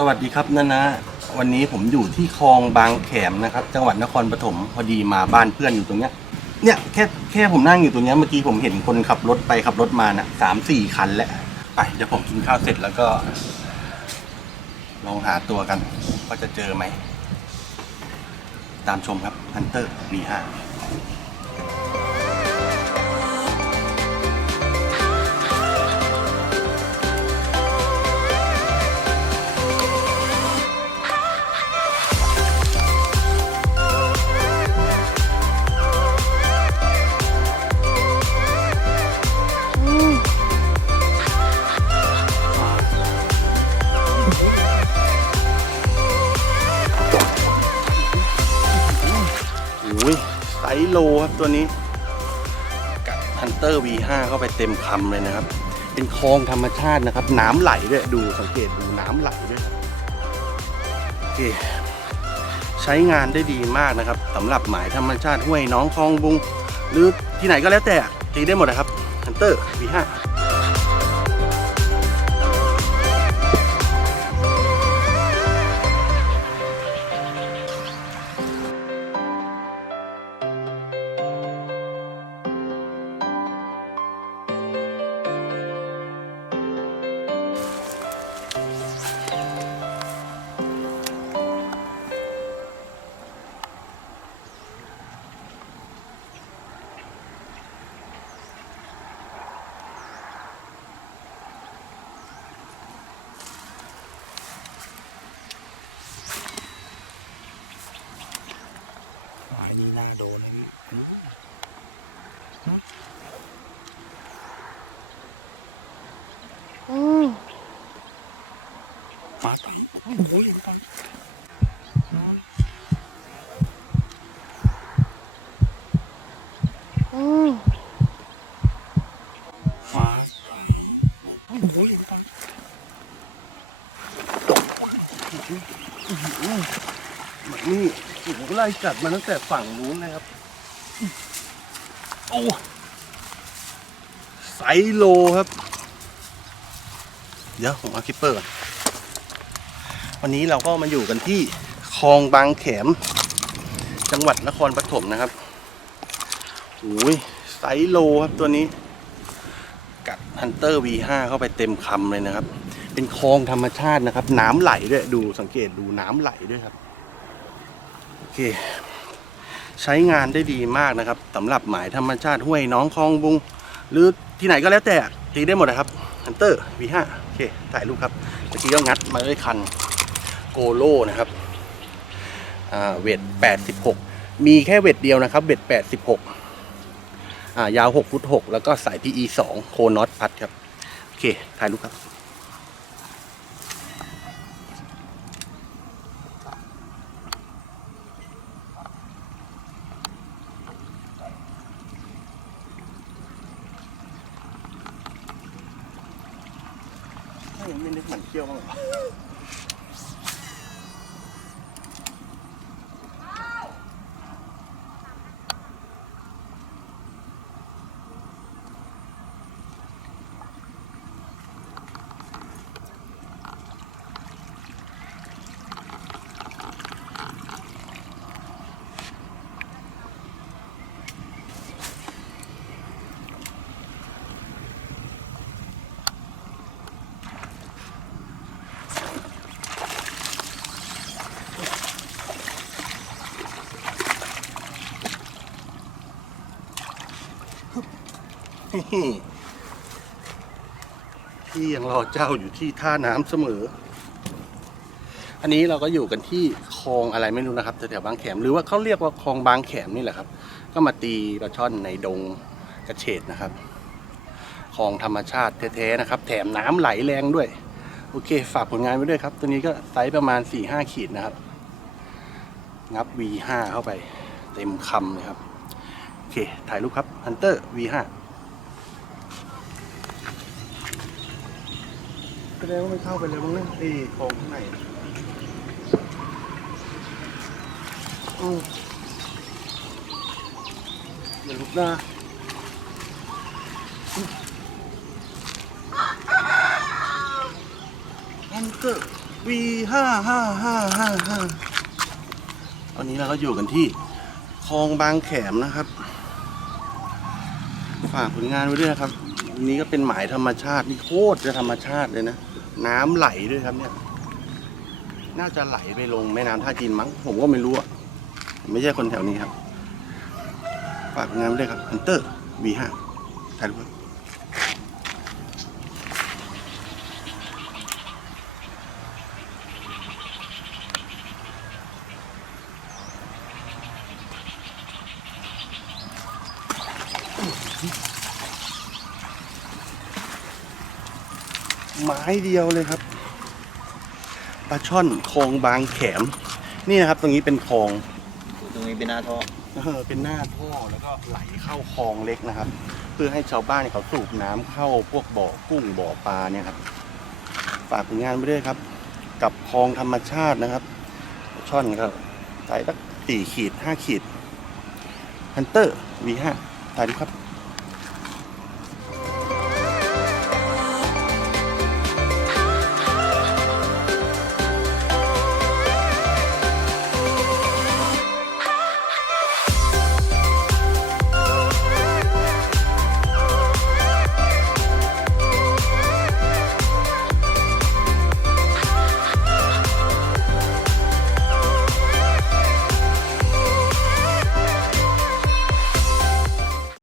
สวัสดีครับนานะ วันนี้ผมอยู่ที่คลองบางแขมนะครับ จังหวัดนครปฐมพอดีมาบ้านเพื่อนอยู่ตรงเนี้ย เนี่ยแค่แค่ผมนั่งอยู่ตรงเนี้ยเมื่อกี้ผมเห็นคนขับรถไปขับรถมาน่ะสามสี่คันแล้วไปเดี๋ยวผมกินข้าวเสร็จแล้วก็ ลองหาตัวกันว่าจะเจอไหม ตามชมครับ Hunter V5 ส์โลครับตัวนี้กัด Hunter V5 เข้าไปเต็มคำเลยนะครับ เป็นคลองธรรมชาตินะครับ น้ำไหลด้วยดูสังเกตดูน้ำไหลด้วยโอเคใช้งานได้ดีมากนะครับสำหรับหมายธรรมชาติห้วยน้องคลองบุง หรือที่ไหนก็แล้วแต่ตีได้หมดนะครับ Hunter V5 หมา นี้น่าโดนนะพี่อื้ออืมมาตั้งโอ้โหอยู่ตั้งอืมมาตั้งโอ้โหอยู่ตั้งแบ บนี้ผมไล่กัดมาตั้งแต่ฝั่งนู้นนะครับ โอ้ไซโลครับ เดี๋ยวผมเอาคิปเปอร์ก่อนวันนี้เราก็มาอยู่กันที่คลองบางแขม จังหวัดนครปฐมนะครับโอ้ยไซโลครับตัวนี้ กัด Hunter V5 เข้าไปเต็มคำเลยนะครับ เป็นคลองธรรมชาตินะครับ น้ำไหลด้วย ดูสังเกตดูน้ำไหลด้วยครับ เค ใช้งานได้ดีมากนะครับสำหรับหมายธรรมชาติห้วยน้องคลองบุง หรือที่ไหนก็แล้วแต่ตีได้หมดนะครับ Hunter V5 โอเคถ่ายรูปครับเมื่อกี้ก็งัดมาด้วยคันโกโลนะครับเวท 86 มีแค่เวทเดียวนะครับ เวท 86 ยาว 6 ฟุต 6 แล้วก็สาย PE 2 โคนอตพัดครับ โอเค ถ่ายรูปครับ ไม่ ที่ยวบ้างเหรอพี่ยังรอเจ้าอยู่ที่ท่าน้ำเสมอ อันนี้เราก็อยู่กันที่คลองอะไรไม่รู้นะครับแถวๆบางแขมหรือว่าเขาเรียกว่าคลองบางแขมนี่แหละครับ ก็มาตีปลาช่อนในดงกระเฉดนะครับคลองธรรมชาติแท้ๆนะครับ แถมน้ำไหลแรงด้วย โอเค ฝากผลงานไว้ด้วยครับ ตัวนี้ก็ไซส์ประมาณ 4-5 ขีดนะครับ งับ V5 เข้าไป เต็มคำเลยครับ โอเค ถ่ายรูปครับ Hunter V5 แส ดงว่ามันเข้าไปเลยมั้งเนี่ยไอ้คลองข้างในอืออย่าลุกนะฮันเตอร์วีห้าห้าห้าห้าห้าตอนนี้เราก็อยู่กันที่คลองบางแขมนะครับ ฝากผลงานไว้ด้วยนะครับอันนี้ก็เป็นหมายธรรมชาติ นี่โคตรจะธรรมชาติเลยนะ น้ำไหลด้วยครับเนี่ย น่าจะไหลไปลงแม่น้ำท่าจีนมั้ง ผมก็ไม่รู้อะ ไม่ใช่คนแถวนี้ครับ ฝากผลงานไว้ด้วยครับฮันเตอร์ V5 ถ่ายรูป ไม้เดียวเลยครับปลาช่อนคลองบางแขม นี่นะครับ ตรงนี้เป็นคลองตรงนี้เป็นหน้าท่อเออเป็นหน้าท่อแล้วก็ไหลเข้าคลองเล็กนะครับ เพื่อให้ชาวบ้านเนี่ยเขาสูบน้ำเข้าพวกบ่อกุ้งบ่อปลาเนี่ยครับฝากผลงานไว้ด้วยครับ กับคลองธรรมชาตินะครับ ช่อนก็ใส่สักสี่ขีดห้าขีดฮันเตอร์ V5 ถ่ายดูครับ